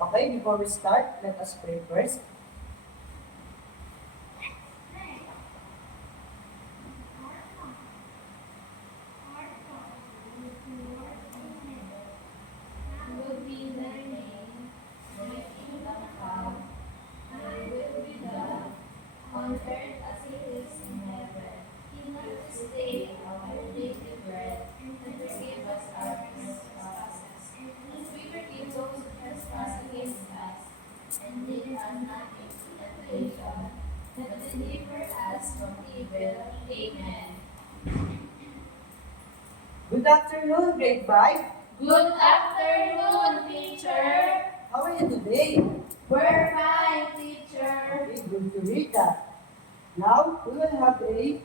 Okay, before we start, let us pray first. Will be thy name, thy kingdom come, thy will be done, on earth as it is in heaven. Give us this day our daily bread, and forgive us our trespasses, as we forgive those who trespass against us. And lead us not into temptation, but deliver us from evil. Amen. Good afternoon, grade 5. Good afternoon, teacher. How are you today? We're fine, teacher. Okay, good to hear that. Now, we will have a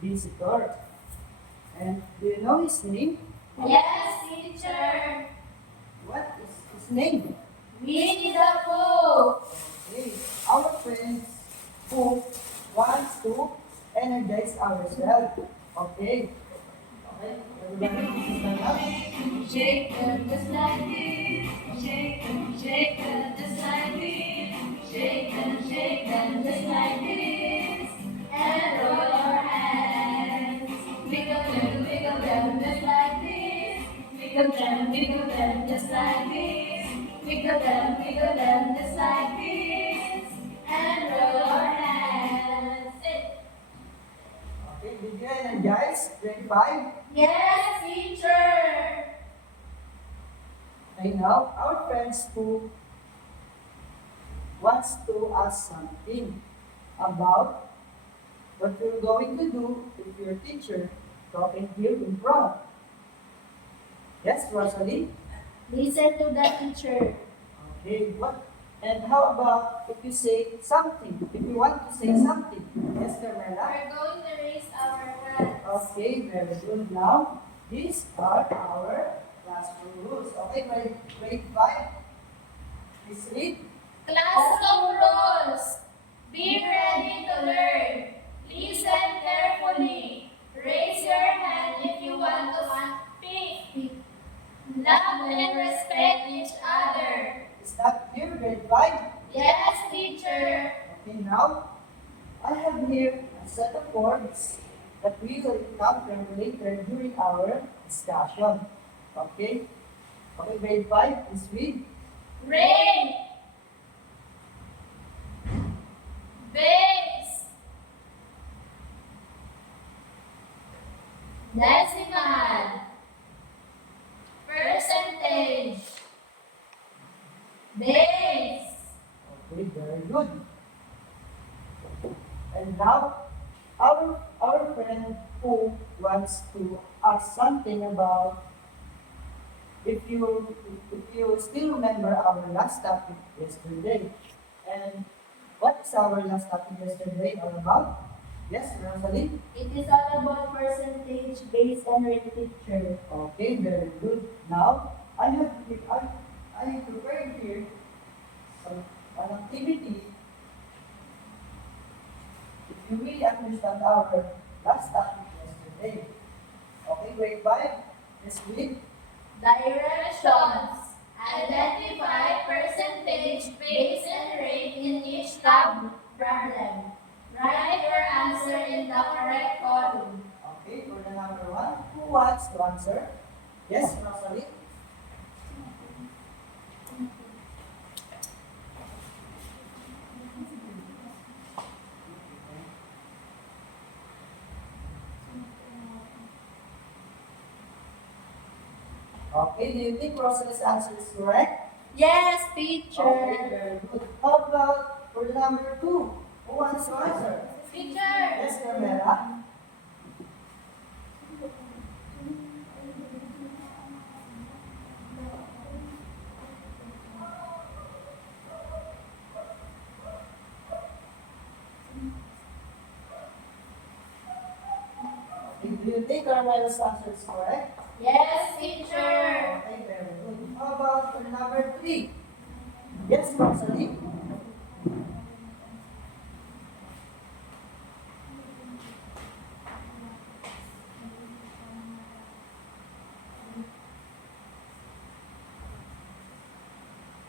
visitor. And do you know his name? Yes, teacher. What is his name? Winnie the Pooh. Okay, our friends who wants to energize ourselves. Okay. Okay, everybody please stand up. Shake them just like this. Shake them just like this. Shake them just like this. And roll your hands. Wiggle them just like this. Wiggle them just like this. Wiggle them just like this. And roll your hands. Okay, did you energize grade 5? Yes, teacher. Okay, now our friends who wants to ask something about what you're going to do if your teacher talking here in front. Yes, Rosalie? Listen to the teacher. Okay, what? And how about if you say something? If you want to say something. Yes, Carmela? We're going to raise our hands. Okay, very good. Now, these are our classroom rules. Okay, grade 5. Please read. Classroom rules. Be ready to learn. Listen carefully. Raise your hand if you want to speak. Love and respect each other. Is that clear, grade 5? Yes, teacher. Okay, now, I have here a set of words that we will encounter later during our discussion. Okay? Okay, grade 5, please read. Rain. Base. Decimal. Percentage. Base. Okay, very good. And now, our friend who wants to ask something about if you still remember our last topic yesterday. And what is our last topic yesterday all about? Yes, Rosalie? It is all about percentage, base, and rate, teacher. Okay, very good. Now, I prepared here an activity. If you really understand our last topic yesterday. Okay, grade 5, let's read. Directions. Identify percentage, base, and rate in each tab problem. Write your answer in the correct column. Okay, for the number 1, who wants to answer? Yes, Rosalie? Okay, do you think Rosalie's answer is correct? Yes, Okay, teacher. very good. How about for the number 2? Who wants to answer? Teacher. Yes, Carmela? Okay, do you think Carmela's answer is correct? Yes, teacher. Okay, very good. How about for number 3? Yes, Rosalie?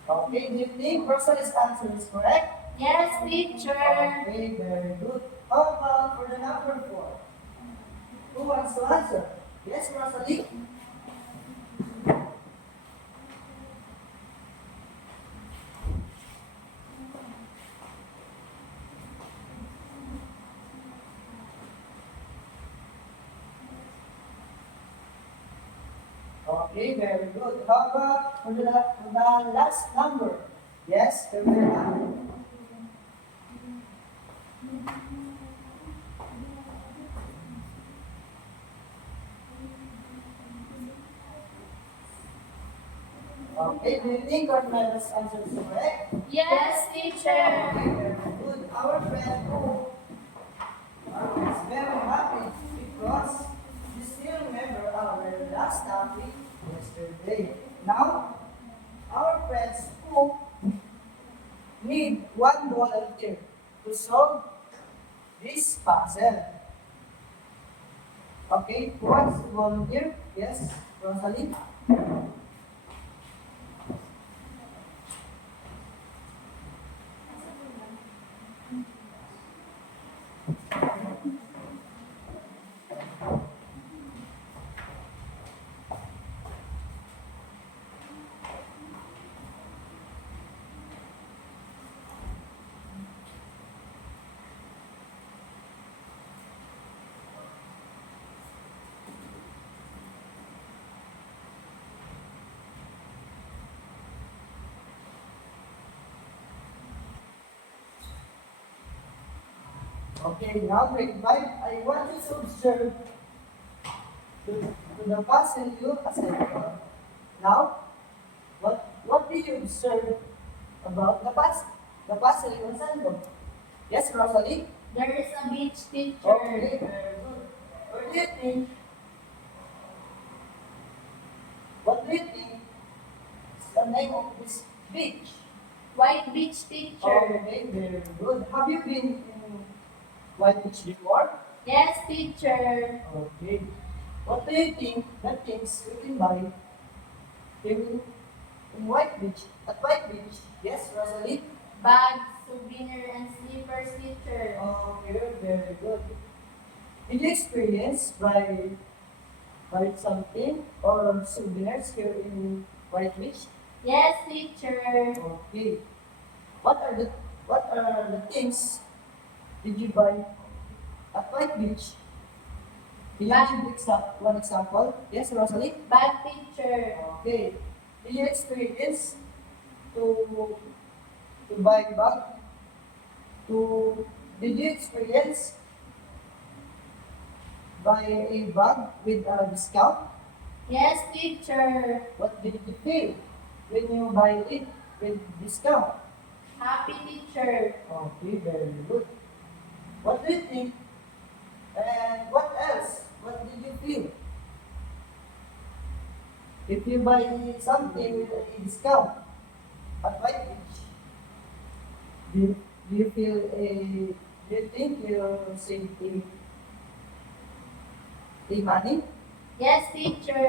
Okay, do you think Rosalie's answer is correct? Yes, teacher. Okay, very good. How about for the number 4? Who wants to answer? Yes, Rosalie? Okay, very good. How about for the last number? Yes, Camila? Okay, do you think Carmela's answer is correct? Yes, Okay, teacher. very good. Our friend who is very happy because she still remember our last topic yesterday. Now, our friends who need one volunteer to solve this puzzle. Okay, who wants to volunteer? Yes, Rosalie? Okay, now grade 5, I want you to observe to the puzzle you assembled. Now, what did you observe about the puzzle? The puzzle you assembled. Yes, Rosalie? There is a beach, teacher. Okay, very good. What do you think? What do you think is the name of this beach? White beach, teacher. Okay, very good. Have you been in White Beach before? Yes, teacher. Okay. What do you think the things we can buy in White Beach? At White Beach? Yes, Rosalie? Bags, souvenir, and slippers, teacher. Okay, very good. Did you experience buy something or souvenirs here in White Beach? Yes, teacher. Okay. What are the things did you buy at White Beach? Can you give one example? Yes, Rosalie? Bag, teacher. Okay. Did you experience to to buy bag? To did you experience buy a bag with a discount? Yes, teacher. What did you feel when you buy it with discount? Happy, teacher. Okay, very good. What do you think? And what else? What did you feel? If you buy something with a discount at White Beach, do you feel do you think you save the money? Yes, teacher.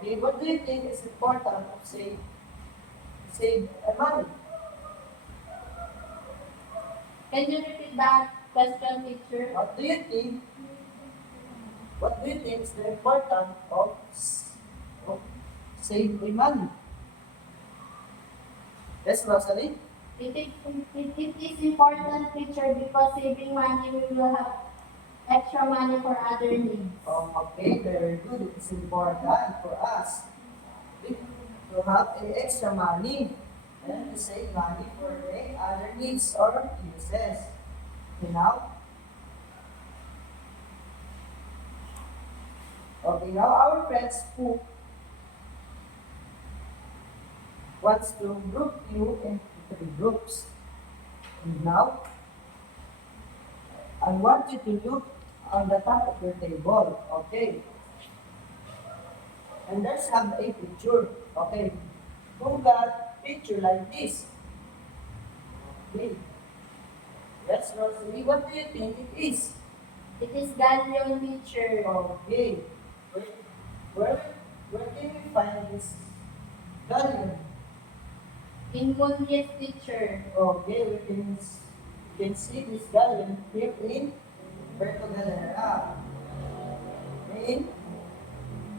Okay, what do you think is important of save money? Can you repeat that question, teacher? What do you think? What do you think is the important of save the money? Yes, Rosalie? It is important, teacher, because saving money we will have extra money for other needs. Okay, very good. It's important for us to have extra money and to save money for the other needs or uses. Okay, now our friends who wants to group you into 3 groups. And now, I want you to look on the top of your table, okay? And let's have a picture, okay? Who got picture like this? Okay. Yes, Rosalie, what do you think it is? It is galleon, teacher. Okay. Where, where can we find this galleon? In Munye's teacher. Okay, we can see this garden here in Puerto Galera. In,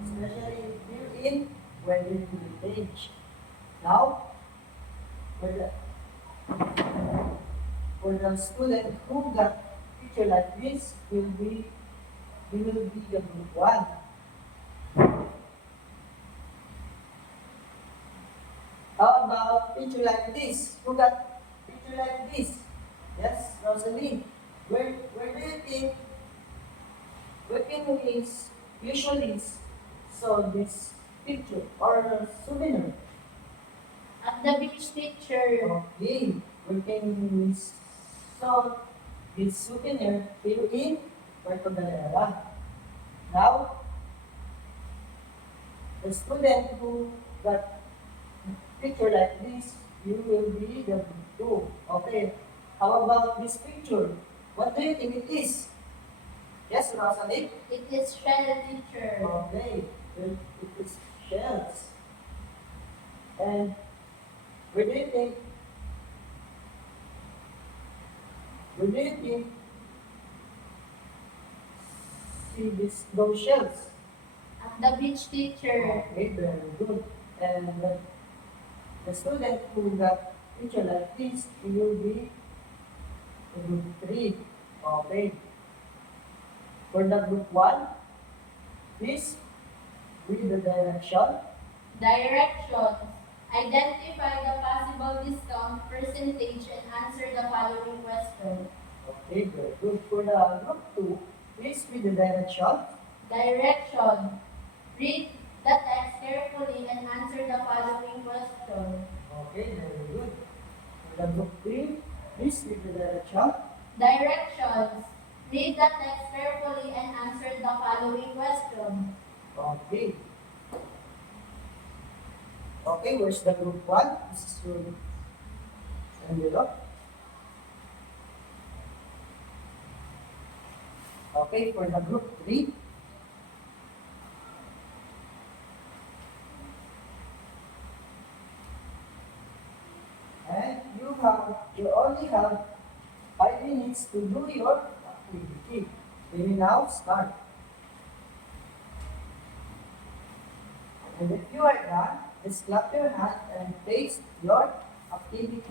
especially here in Wedding Village. Now, for the, for the student who got picture like this, will be the group one. How about picture like this? Who got picture like this? Yes, Rosalie. Where do you think we usually saw this picture or souvenir? At the beach teacher. Okay, we can saw this souvenir here in Puerto Galera. Now, the student who got picture like this, you will be the two. Okay. How about this picture? What do you think it is? Yes, Rosalie? It is shell teacher. Okay. Well, it is shells. And where do you think where do you think see those shells? At the beach teacher. Okay, very good. And the student who got picture like this, he will be group 3. Okay. For the group 1, please read the direction. Directions. Identify the possible discount percentage and answer the following question. Okay, very good. For the group 2, please read the direction. Direction. Read the text carefully and answer the following question. Okay, very good. For the group 3, please read the direction. Directions. Read the text carefully and answer the following question. Okay. Okay, where's the group 1? This is your envelope. Okay, for the group 3, and you only have 5 minutes to do your activity. Can you now start? And if you are done, just clap your hand and face your activity.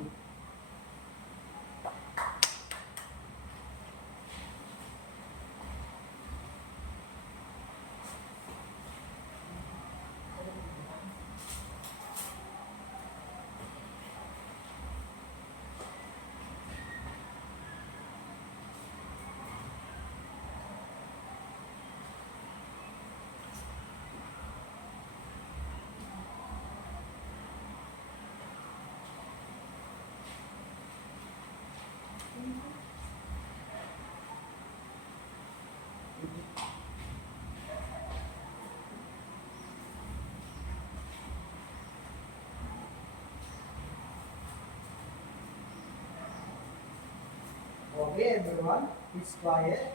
Okay, everyone, please quiet.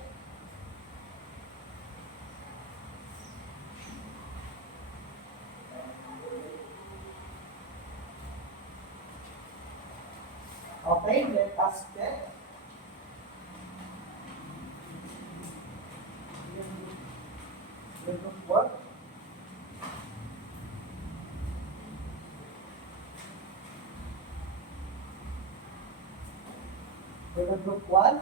Okay, let us check. Will it work? Will it group 1?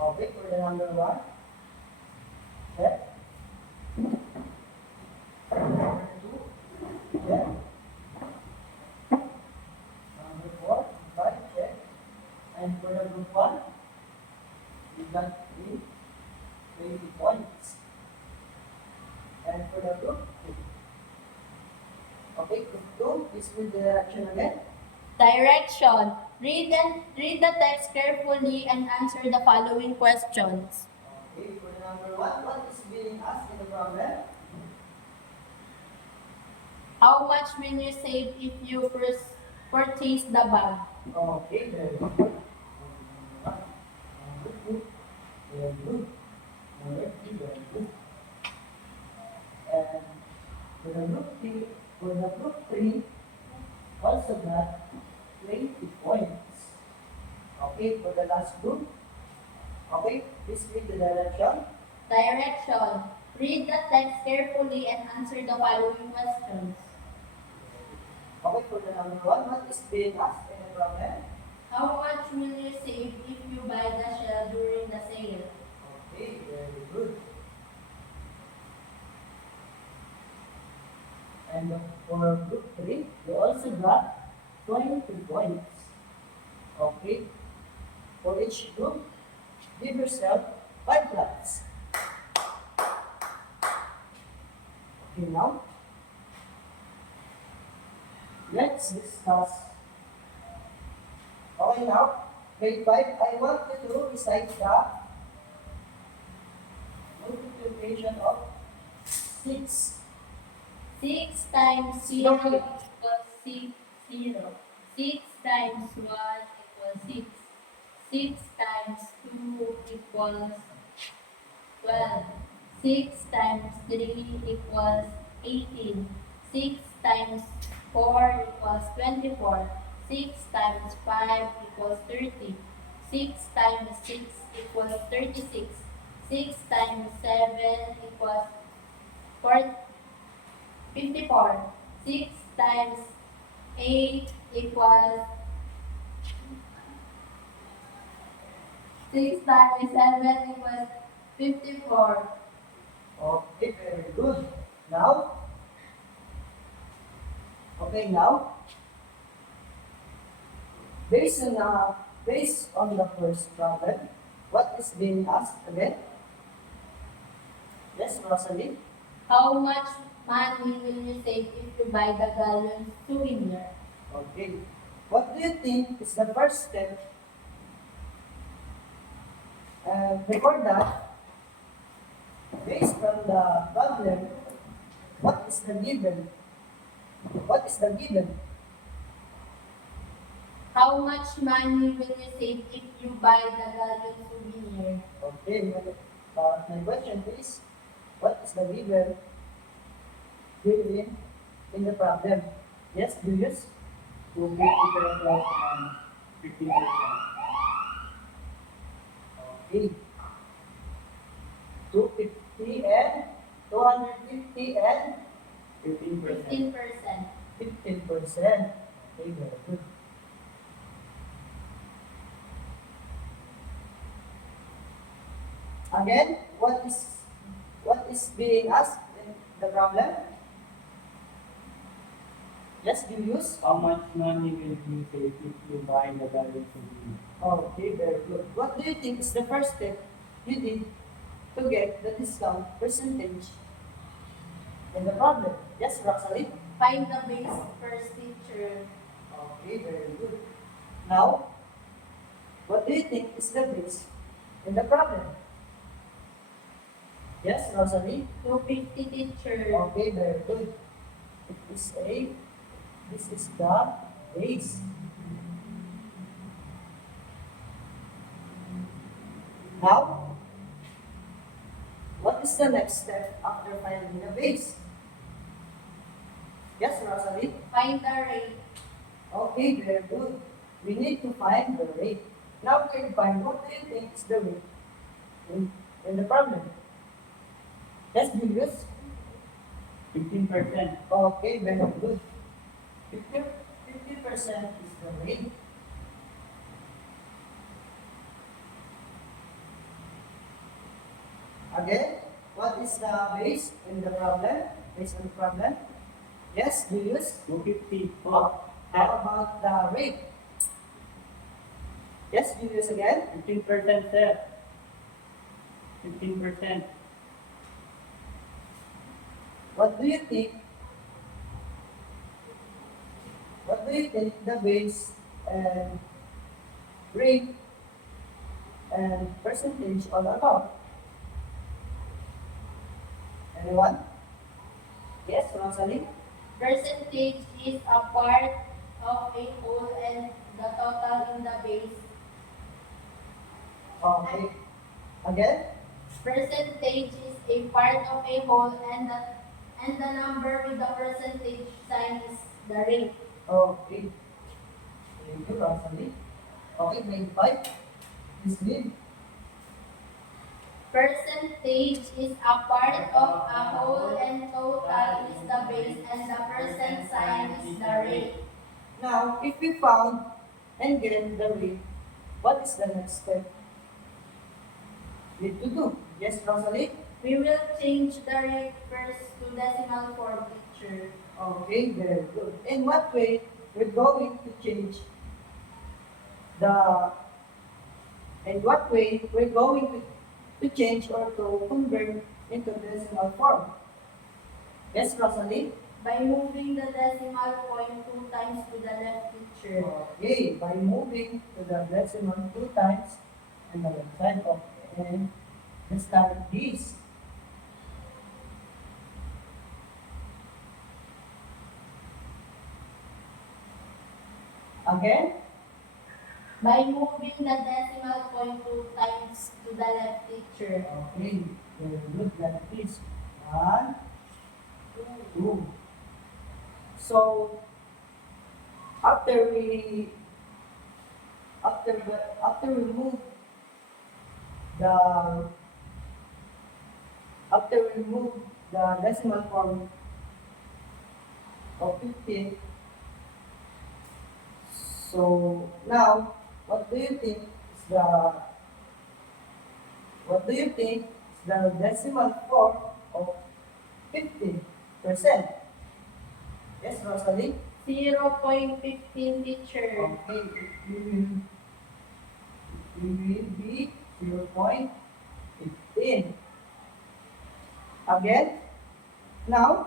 Okay, for the number 1. Check. Number 2. Check. Number 4. 5. Check. And for the group 1, we got 20 points. And for the group 2. Okay, group 2, please read the direction again. Direction. Read the text carefully and answer the following questions. Okay, for the number 1, what is being asked in the problem? How much will you save if you purchase the bag? Okay, very good. Very good. Very good. For the group 3, also got 20 points. Okay, for the last group. Okay, please read the direction. Direction. Read the text carefully and answer the following questions. Okay, for the number 1, what is being asked in the problem? How much will you save if you buy the shell during the sale? Okay, very good. And for group 3, you also got 20 points. Okay, for each group, give yourself 5 claps. Okay, now, let's discuss. Okay, now, grade 5, I want you to recite the multiplication of 6. 6 times 0 equals 6, 0. 6 times 1 equals 6. 6 times 2 equals 12. 6 times 3 equals 18. 6 times 4 equals 24. 6 times 5 equals 30. 6 times 6 equals 36. 6 times 7 equals 54. 6 times 8 equals 6 times 7 equals 54. Okay, very good. Now, okay, now, based on the first problem, what is being asked again? Yes, Rosalie? How much money will you save if you buy the galleon souvenir? Okay. What do you think is the first step? Before that, based on the problem, what is the given? What is the given? How much money will you save if you buy the galleon souvenir? Okay, my question is, what is the given given in the problem? Yes, Julius? 250 and 15%. Okay. 250 and 250 and 15%. 15%. 15%. Okay, very good. Again, what is being asked in the problem? Yes, Julius? How much money will you save if you buy the galleon souvenir? Okay, very good. What do you think is the first step you did to get the discount percentage in the problem? Yes, Rosalie? Find the base first teacher. Okay, very good. Now, what do you think is the base in the problem? Yes, Rosalie? 250 teacher. Okay, very good. It is this is the base. Now, what is the next step after finding the base? Yes, Rosalie? Find the rate. Okay, very good. We need to find the rate. Now we can find what do you think is the rate in the problem? Yes, Julius? 15%. Okay, very good. 50% is the rate. Again, what is the base in the problem? Based on the problem? Yes, Julius? 250. How about the rate? Yes, Julius again? 15%, sir. 15%. What do you think? What do you think the base and rate and percentage all about? Anyone? Yes, Rosalie? Percentage is a part of a whole and the total in the base. Okay. Again? Percentage is a part of a whole and and the number with the percentage sign is the rate. Okay. Thank you, Rosalie. Okay, grade 5. Miss Lynn. Percentage is a part of a whole and total is the base and the percent sign is the rate. Now, if we found and get the rate, what is the next step? Need to do. Yes, Rosalie? We will change the rate first to decimal form picture. Okay, very good. In what way we're going to change the, in what way we're going to change or to convert into decimal form? Yes, Rosalie? By moving the decimal point 2 times to the left picture. Okay, by moving to the decimal 2 times on the left side of and let's start this. Again, By moving the decimal point 2 times to the left picture. okay, very good, that is 1, 2. So, after we move the decimal form of 15, so now what do you think is the decimal form of 50%? Yes, Rosalie? 0.15 picture. Okay, it will be 0.15. Again, now,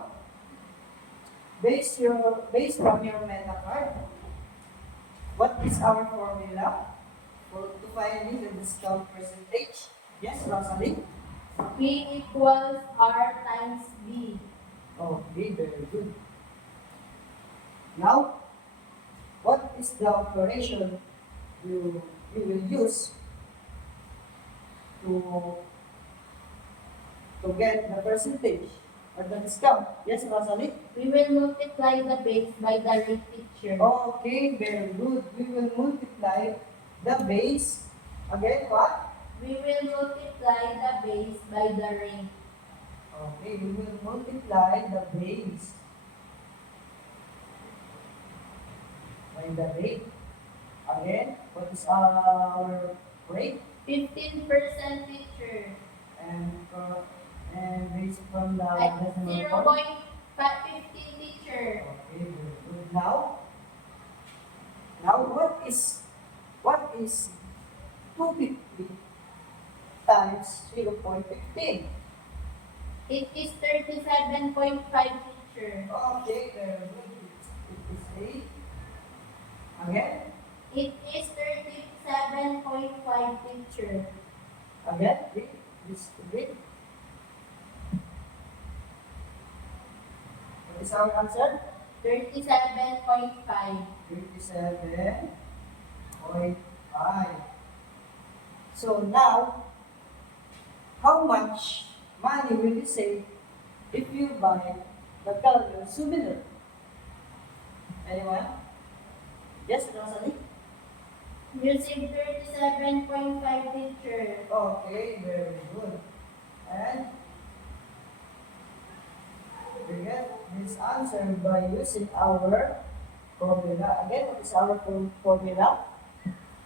based on your meta card, what is our formula to finding the discount percentage? Yes, Rosalie? P equals R times B. Okay, very good. Now, what is the operation you will use to get the percentage or the discount? Yes, Rosalie? We will multiply the base by the rate picture. Okay, very good. We will multiply the base. Again, what? We will multiply the base by the rate. Okay, we will multiply the base by the rate. Again, what is our rate? 15% picture. And based from the At decimal point. 0.15 picture. Okay, very good. Now what is 250 times 0.15? It is 37.5 picture. Okay, very good. It is 8. Again, It is 37.5 picture. again, this read. What is our answer? 37.5. 37.5. So now, how much money will you save if you buy the color souvenir? Anyone? Yes, Rosalie? You save 37.5 picture. Okay, very good. And we get this answer by using our formula. Again, what is our formula?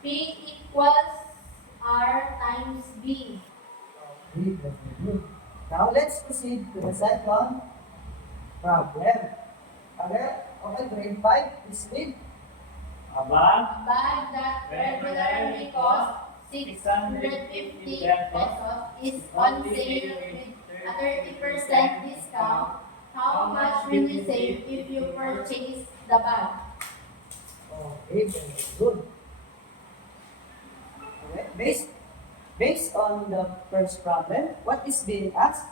P equals R times B. Okay, very good. Now let's proceed to the second problem. Again, okay, grade 5 is with A bag A bag that regularly costs 650 pesos is on sale with a 30% discount. How much will you save if you purchase the bag? okay, very good. Okay, based on the first problem, what is being asked?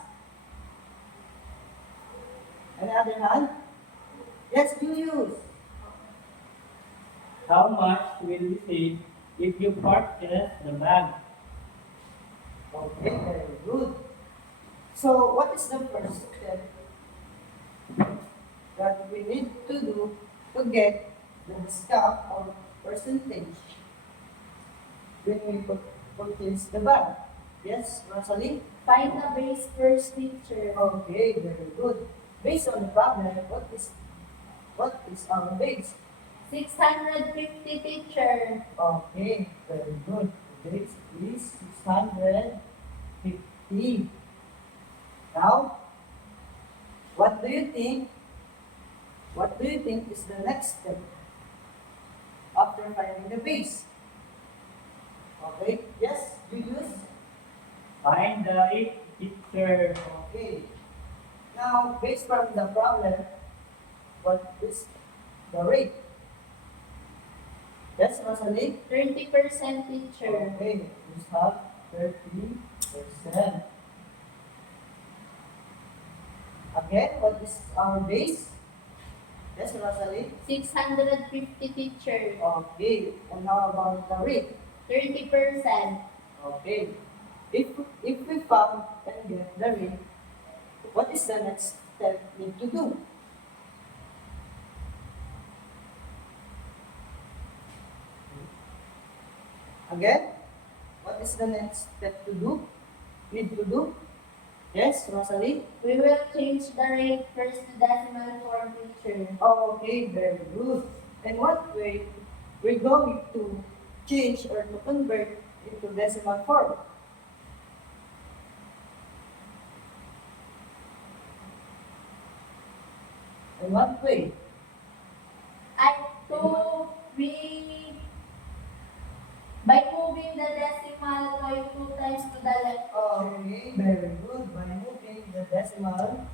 Any other hand? Yes, Julius. How much will you save if you purchase the bag? Okay, very good. So, what is the first step to do to get the discount or percentage when we purchase the bag? Yes, Rosalie? Find the base first, teacher. Okay, very good. Based on the problem, what is our base? 650, teacher. Okay, very good. The base is 650. Now, what do you think? What do you think is the next step after finding the base? Okay, yes, Julius? Find the rate, teacher. Okay. Now, based from the problem, what is the rate? Yes, Rosalie? 30%, teacher. Okay, we have 30%. Again, what is our base? Yes, Rosalie? 650, teacher. Okay, and how about the rate? 30%. Okay. If we found and get the rate, what is the next step need to do? Again, what is the next step to do? Need to do? Yes, Rosalie? We will change the rate first to decimal form, teacher. Okay, very good. And what way we're going to change or to convert into decimal form? In what way? We by moving the decimal point 2 times to the left, Okay, very good. By moving the decimal,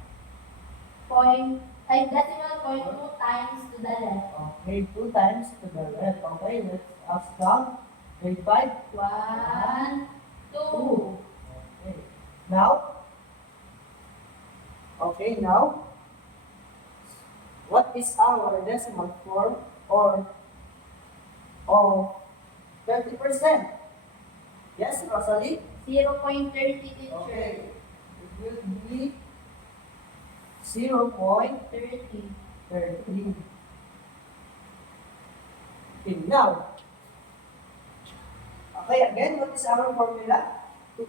decimal point 2 times to the left. okay, 2 times to the left. Okay, let's ask count. Grade 5. 1, 2. Okay. Now? Okay, now? What is our decimal form or of 30%? Yes, Rosalie? 0.30, teacher. Okay. It will be 0.30. 30. Okay, now. Okay, again, what is our formula to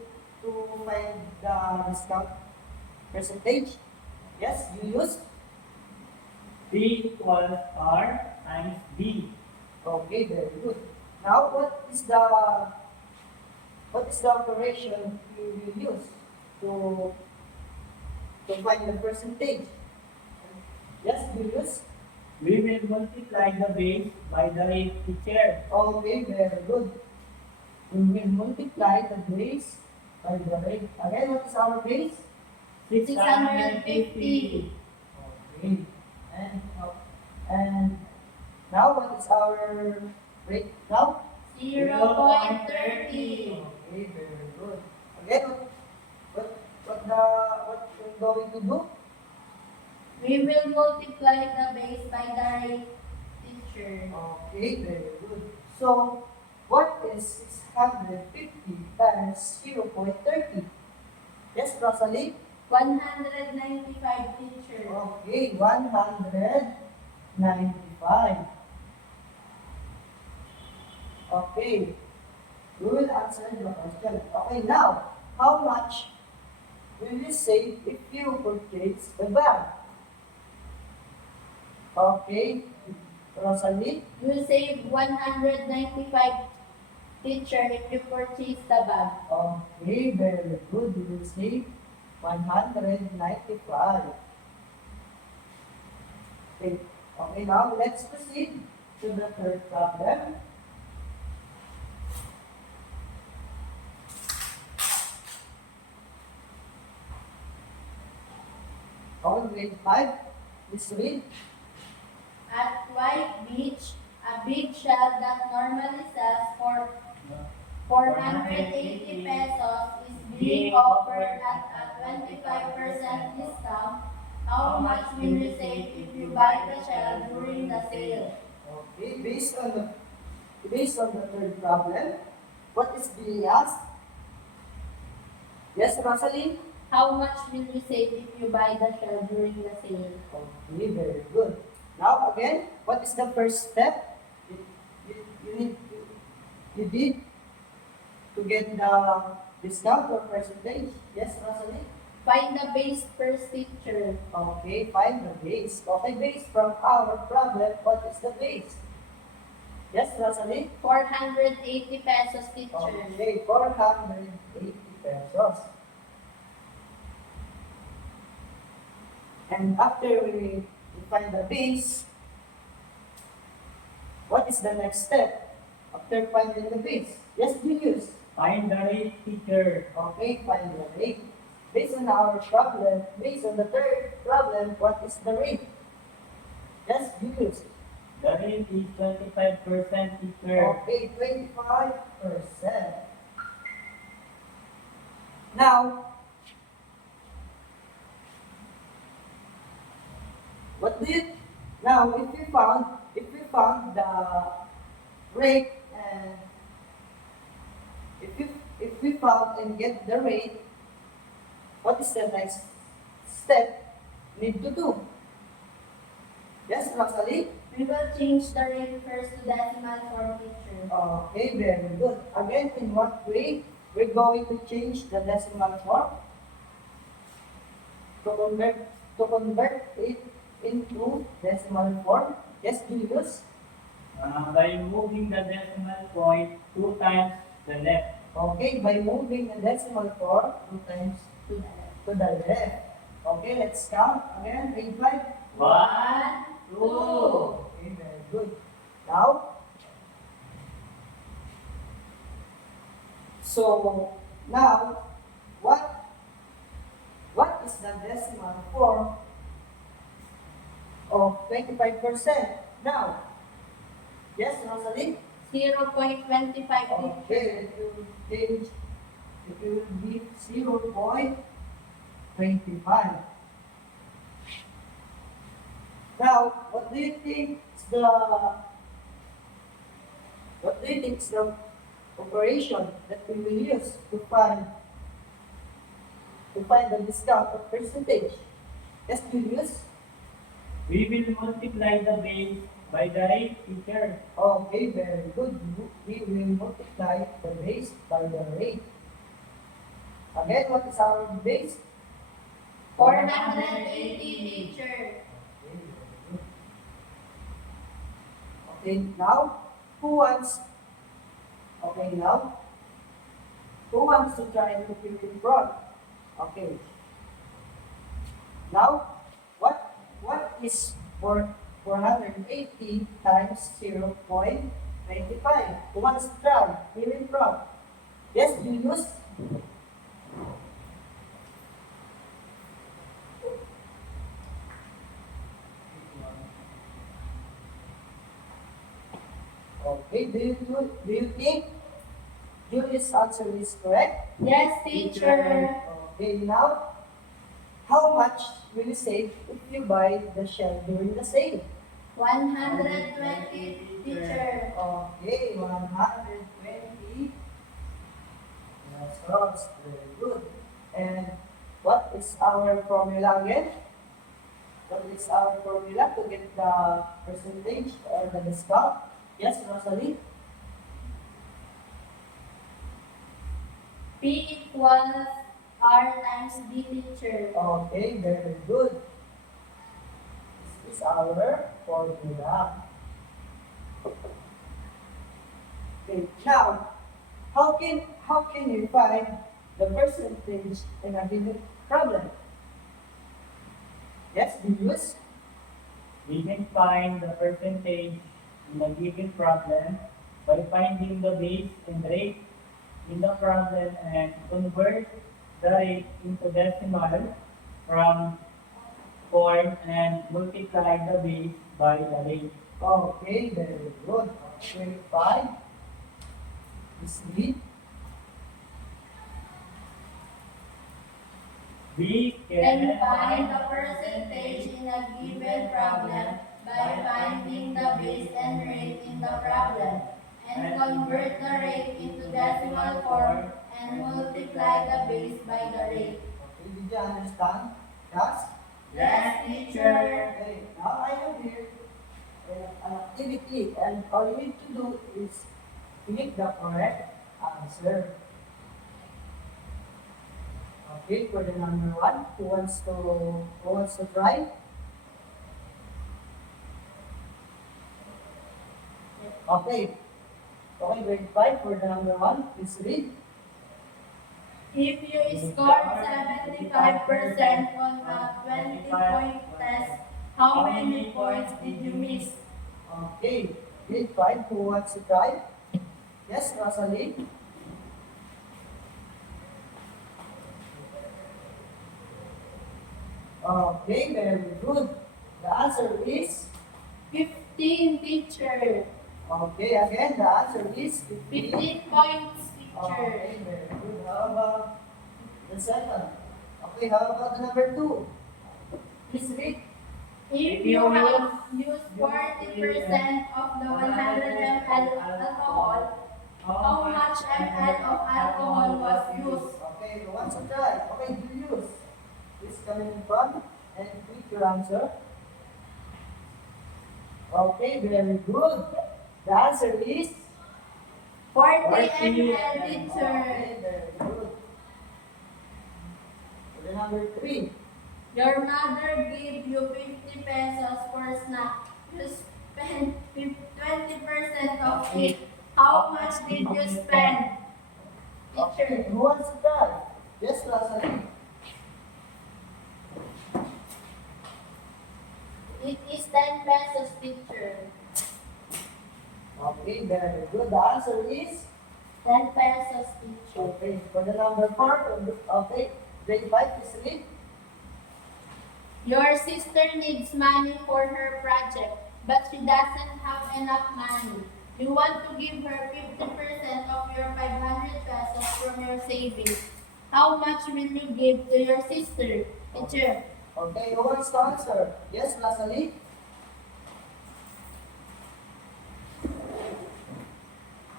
find the discount percentage? Yes, you use? P equals R times B. Okay, very good. Now, what is the operation you will use to find the percentage? Yes, Julius? We will multiply the base by the rate, teacher. Okay, very good. We will multiply the base by the rate. Again, what is our base? 650. Okay. And now what is our rate now? 0.30. Okay, very good. Again, what we're going to do? We will multiply the base by the rate, teacher. Okay, very good. So, what is 650 times 0.30? Yes, Rosalie? 195, teacher. Okay, 195. Okay, we will answer the question. Okay, now, how much will you save if you purchase the bag? Okay, Rosalie? You save 195, teacher, if you purchase the bag. Okay, very good. You will save 195. Okay, okay, now let's proceed to the third problem. On grade 5, please read. At White Beach, a big shell that normally sells for 480 pesos is being offered at a 25% discount. How much will you save if you buy the shell during the sale? Okay, based on the third problem, what is being asked? Yes, Rosalie? How much will you save if you buy the shell during the sale? Okay, very good. Now again, what is the first step? You did to get the discount or percentage. Yes, Rosalie? Find the base first, teacher. Okay, find the base. Okay, base from our problem. What is the base? Yes, Rosalie? 480 pesos, teacher. Okay, 480 pesos. And after we find the base, what is the next step? After finding the base? Yes, Julius. Find the rate, teacher. Okay, find the rate. Based on our problem, based on the third problem, what is the rate? Yes, Julius. The rate is 25%, teacher. Okay, 25%. Now, what did now if we found the rate and if we found and get the rate, what is the next step need to do? Yes, Rosalie? We will change the rate first to decimal form, teacher. Okay, very good. Again, in what way we're going to change the decimal form? To convert it into decimal form. Yes, Julius? By moving the decimal point 2 times the left. Okay, by moving the decimal form 2 times To the left. to the left. Okay, let's count again. Grade 5. 1, 2. Okay, very good. Now, so now, what is the decimal form of 25%? Now, yes, Rosalie? 0.25, Okay, teacher. it will be 0.25. Now, what do you think is the operation that we will use to find the discount of percentage? Yes, Julius? We will multiply the base by the rate, teacher. Okay, very good. We will multiply the base by the rate. Again, what is our base? 480, teacher. Okay, now, who wants to try to fill in front? Okay. Now, what is 480 times 0.25? Who wants to try? Fill in front. Yes, Julius? Okay, do you think Julius' answer is correct? Yes, teacher. Okay, now, how much will you save if you buy the shell during the sale? 120, teacher. Okay, 120 pesos. Very good. And what is our formula again? What is our formula to get the percentage or the discount? Yes, Rosalie? P equals R times D, teacher. Okay, very good. This is our formula. Okay, now, how can you find the percentage in a given problem? Yes, Julius? We can find the percentage in a given problem by finding the base and rate in the problem and convert the rate into decimal from form and multiply the base by the rate. Okay, very good. 25 is the We Can can find the percentage in a given problem by finding the base and rate in the problem and convert the rate into decimal form and multiply the base by the rate. Okay, did you understand? Yes? Yes, teacher. Okay, now I am here activity, and all you need to do is click the correct answer. Okay, for the number one, who wants to try? Okay. Okay, grade 5 for the number one, please read. If you scored 75% on a 20-point test, how many points did you miss? Okay, grade 5, who wants to try? Yes, Rosalie? Okay, very good. The answer is, 15, teacher. okay, again, the answer is 15. 15 points, teacher. Okay, very good. How about the second? Okay, how about the number 2? Please read. If you have used 40% of the 100 ml alcohol, how much ml of alcohol was used? Okay, who wants to try? Okay, do use. Please come in front and click your answer. Okay, very good. The answer is 40 40 ml, teacher. okay, very good. For the number 3. Your mother gave you 50 pesos for snack. You spent 20% of it. How much did you spend? Okay, Teacher. who wants to try? Yes, Rosalie. It is 10 pesos, teacher. Okay, very good. The answer is 10 pesos, teacher. okay. For the number 4, okay, grade 5 is read. Your sister needs money for her project, but she doesn't have enough money. You want to give her 50% of your 500 pesos from your savings. How much will you give to your sister? Teacher. Okay, who wants to answer? Yes, Rosalie.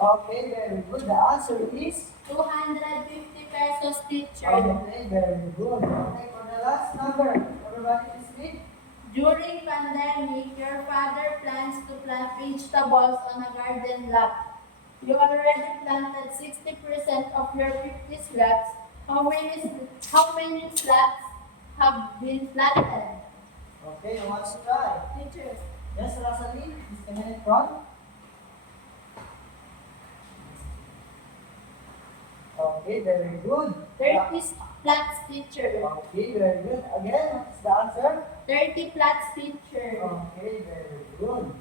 Okay, very good. The answer is 250 pesos, teacher. okay, very good. Okay, for the last number, everybody is read. During pandemic, your father plans to plant vegetables on a garden lot. You already planted 60% of your 50 slots. How many slots have been planted? Okay, who wants to try? Teacher. Yes, Rosalie, please come in front. Okay, very good. 30 plots, teacher. Okay, very good. Again, what's the answer? 30 plots, teacher. Okay, very good.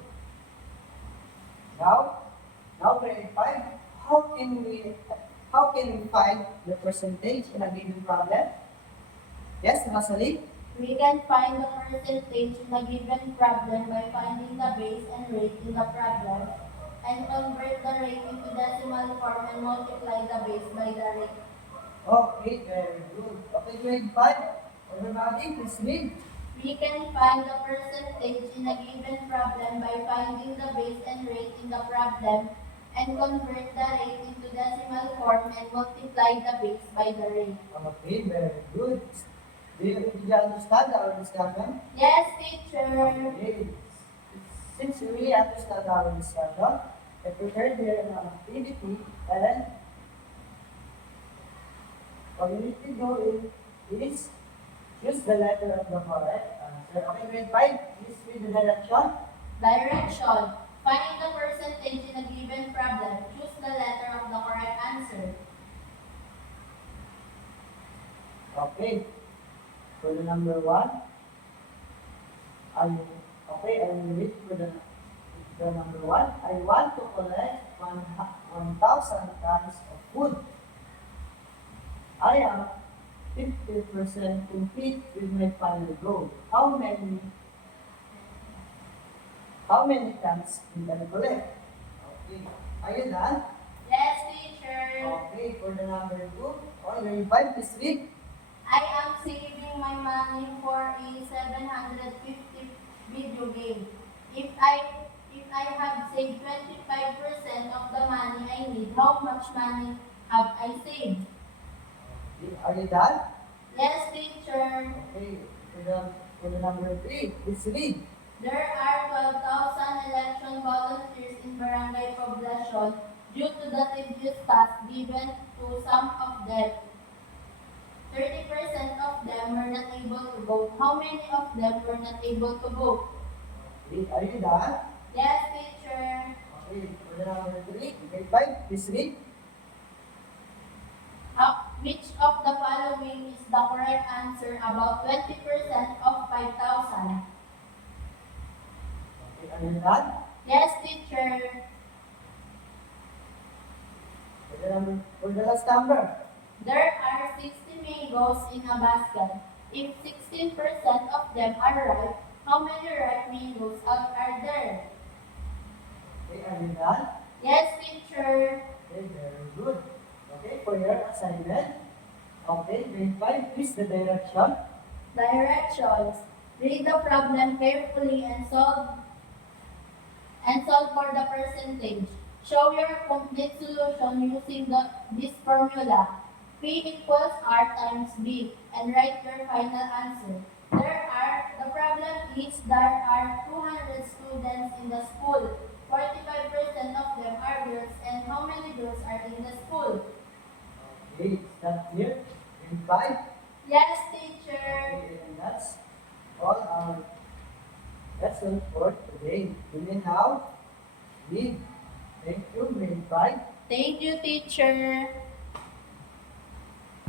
Now grade 5, how can we find the percentage in a given problem? Yes, Rosalie? We can find the percentage in a given problem by finding the base and rate in the problem and convert the rate into decimal form and multiply the base by the rate. Okay, very good. Okay, grade 5, everybody, please read. We can find the percentage in a given problem by finding the base and rate in the problem and convert the rate into decimal form and multiply the base by the rate. Okay, very good. Did you understand our discussion? Yes, teacher. Okay. Since you really understand our discussion, I prepared here an activity and all you need to do is use the letter of the correct answer. Okay, grade 5, please read the direction. Direction. Find the percentage in a given problem. Choose the letter of the correct answer. Okay. For the number 1, I will read for the number 1. I want to collect 1,000 tons of wood. I am 50% complete with my final goal. How many tons did I collect? Okay. Are you done? Yes, teacher. Okay, for the number 2, all grade 5, please read. I am saving my money for a 750 video game. If I have saved 25% of the money I need, how much money have I saved? Are you done? Yes, teacher. Okay, for the number 3, please read. There are 12,000 election volunteers in Barangay Poblacion due to the tedious task given to some of them. 30% of them were not able to vote. How many of them were not able to vote? Okay, are you done? Yes, teacher. Okay, for the number 3, grade 5, please read. Which of the following is the correct answer about 20% of 5,000? Okay, are you done? Yes, teacher. For the last number. There are 60 mangoes in a basket. If 16% of them are ripe, how many ripe mangoes are there? Okay, are you done? Yes, teacher. Okay, very good. Okay, for your assignment. Okay, grade 5, please the direction. Directions. Read the problem carefully and solve for the percentage. Show your complete solution using this formula. P equals R times B and write your final answer. The problem is there are 200 students in the school. 45% of them are girls, and how many girls are in the school? Okay, is that clear? Grade 5. Yes, teacher. Okay, and that's all our lesson for today. You may now leave. Thank you, grade 5. Thank you, teacher.